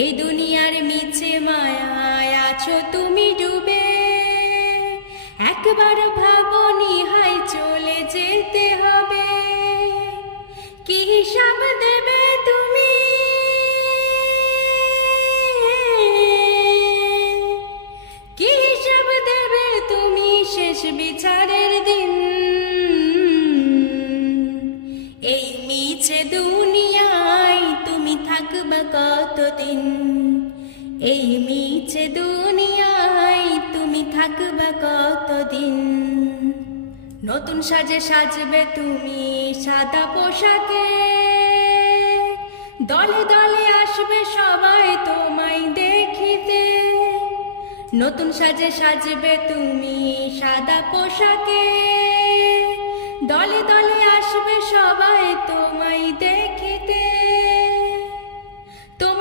এই দুনিয়ার মিছে মায়ায় আছো তুমি ডুবে, একবার ভাবনি হাই চলে যেতে হবে। কি হিসাব দেবে তুমি, কি হিসাব দেবে তুমি শেষ বিচারের দিন। এই মিছে দুনিয়ায় তুমি থাকবা কতদিন, এই মিছে দুনিয়ায় তুমি থাকবা কতদিন। নতুন সাজে সাজবে তুমি সাদা পোশাকে, দলে দলে আসবে সবাই তোমায় দেখিতে। নতুন সাজে সাজবে তুমি সাদা পোশাকে, দলে দলে আসবে সবাই তোমায় দেখিতে।